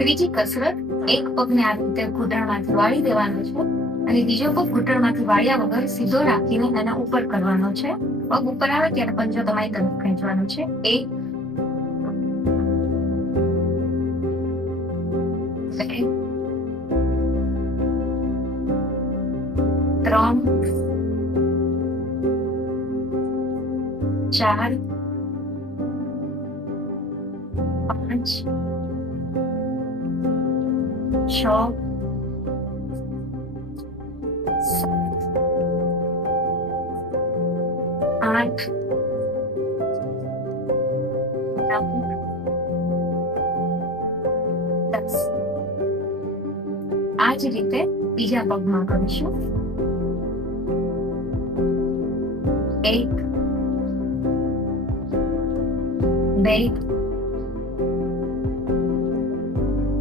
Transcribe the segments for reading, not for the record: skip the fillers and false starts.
ત્રીજી કસરત, એક પગને આ રીતે ઘૂંટણમાંથી વાળી દેવાનો છે અને બીજો પગ ઘૂંટણમાંથી વાળ્યા વગર સીધો રાખીને એના ઉપર કરવાનો છે. પગ ઉપર આવે ત્યારે પંજો તમારી તરફ ખેંચવાનો છે. 1 2 3 4 5 6 7 8 9 10. આ જ રીતે બીજા પગમાં કરીશું. 1 2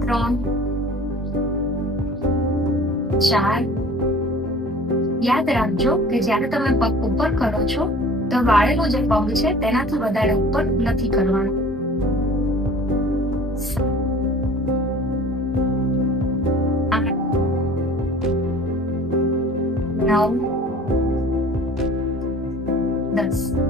3 4. યાદ રાખજો કે જ્યારે તમે પગ ઉપર કરો છો તો વાળેલો જે પગ છે તેનાથી વધારે ઉપર નથી કરવાનો. 8 9 10.